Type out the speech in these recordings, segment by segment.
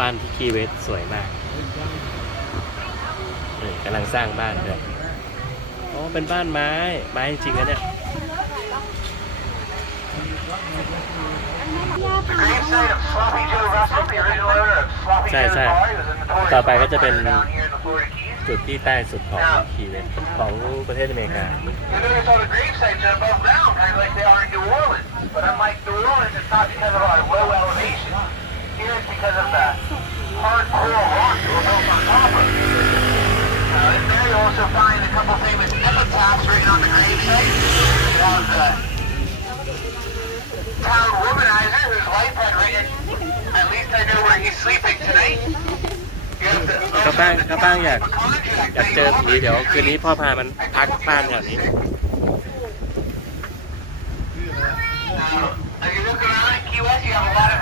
บ้านที่คีย์เวสสวยมากกำลังสร้างบ้านเลยอ๋อเป็นบ้านไม้จริงๆนะเนี่ยใช่ใช่ต่อไปก็จะเป็นจุดที่ใต้สุดของคีย์เวสของประเทศอเมริกาIn there you also find a couple famous epitaphs written on the gravesite. You have the town womanizer whose wife had written, "At least I know where he's sleeping tonight." You have the ข้าวป้างอยากเจอผีเดี๋ยวคืนนี้พ่อพามันพักบ้านแถวนี้ As you look around Key West, you have a lot of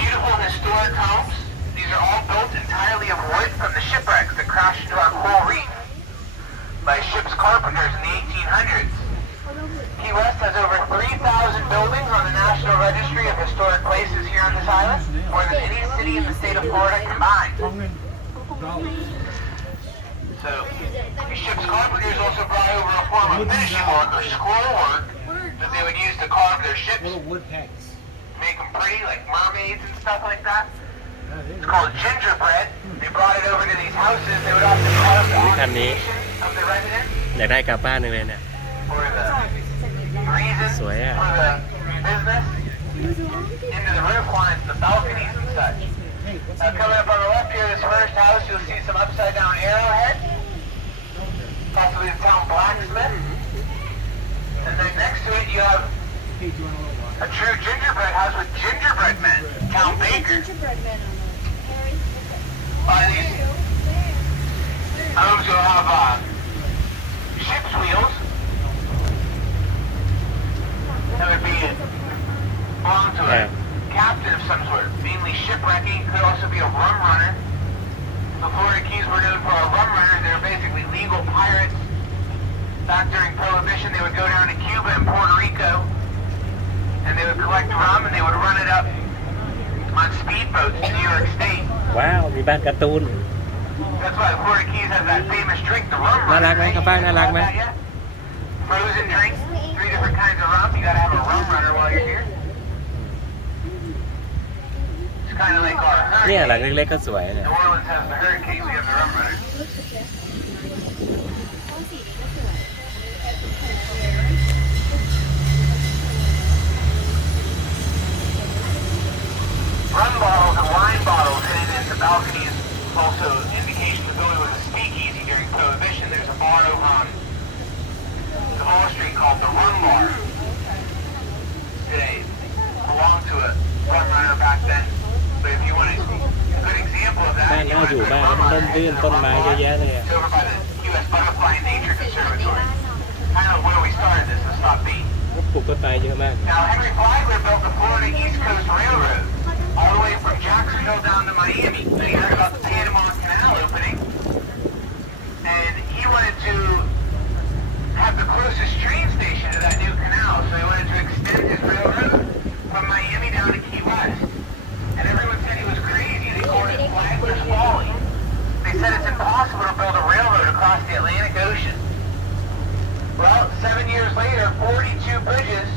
beautiful historic homes. These are all built entirely of wood from the shipwrecks that crashed into our coral reef by ship's carpenters in the 1800s. Key West has over 3,000 buildings on the National Registry of Historic Places here on this island, more than any city in the state of Florida combined. So, the ship's carpenters also brought over a form of finishing work or scroll work that they would use to carve their ships, make them pretty like mermaids and stuff like that. It's called gingerbread. They brought it over to these houses. They would often carve the occupation of the residents อยากได้กลับบ้านนึงเลยเนี่ย or the reason สวยอ่ะ for the business into the roof lines, the balconies and such. Coming up on the left here, this first house, you'll see some upside down arrowhead, possibly the town blacksmith. And then next to it, you have a true gingerbread house with gingerbread men, town baker. These homes will have ship's wheels. That would be belong to a captain of some sort, mainly shipwrecking. Could also be a rum runner. The Florida Keys were known for a rum runner. They were basically legal pirates. Back during Prohibition, they would go down to Cuba and Puerto Rico, and they would collect rum and they would run it up on speedboats to New York State. ว้าวมีบ้านการ์ตูน That's why the Florida Keys has that famous drink, the rum runner. น่ารักไหมครับป้าน่ารักไหม Frozen drink, 3 different kinds of rum. You gotta have a rum runner while you're here. It's kind of like our เนี่ย hurricane. หลังเล็กๆก็สวยเนี่ย New Orleans has the hurricane, we have the rum runner. Rum bottles and wine bottles hidden in the balconies. Also indication the building was a speakeasy during Prohibition. There's a bar over on Wall Street called the Rum Bar. Today belonged to a rum runner back then. But if you want a good example of that, บ้าน you น่า want อยู่ a good บ้าน rum มันร่ runner, มรื่น it's ต้น the Rum ไม้เยอะ Bar. แยะเลยอะ It's over by the U.S. Butterfly Nature Conservatory. Kind of where we started this, the Stop B. ปลูกต้นไม้เยอะมาก Now, Henry Flagler built the Florida East Coast Railroad all the way from Jacksonville down to Miami. And he heard about the Panama Canal opening, and he wanted to have the closest train station to that new canal, so he wanted to extend his railroad from Miami down to Key West. And everyone said he was crazy. They called it Flagler's Folly. They said it's impossible to build a railroad across the Atlantic Ocean. Well, 7 years later, 42 bridges,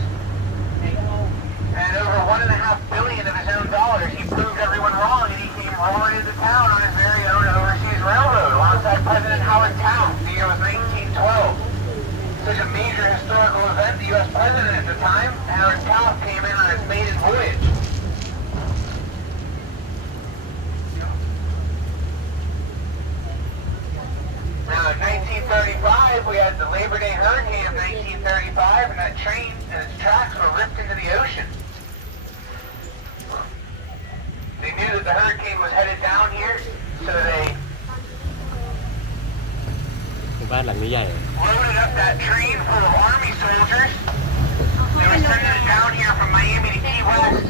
and over $1.5 billion of his own dollars, he proved everyone wrong, and he came roaring into town on his very own overseas railroad alongside President Howard Taft. The year was 1912. Such a major historical event, the U.S. President at the time, Howard Taft, came in on his maiden voyage. Now, in 1935, we had the Labor Day hurricane of 1935, and that train and its tracks were ripped into the ocean. They knew that the hurricane was headed down here, so they บ้านหลังนี้ใหญ่ loaded up that train full of Army soldiers. They were sending it down here from Miami to Key West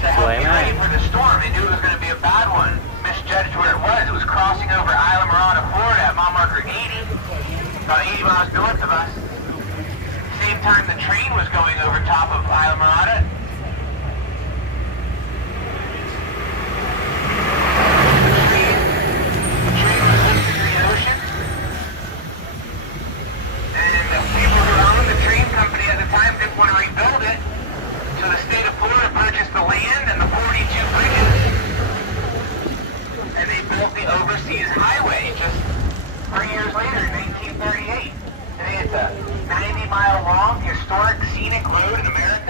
to help get ready for the storm. They knew it was going to be a bad one. Misjudged where it was. It was crossing over Isla Mirada, Florida at mile marker 80, about 80 miles north of us. Same time the train was going over top of Isla Mirada. built the Overseas Highway just 3 years later in 1938. Today it's a 90-mile long historic scenic road in America.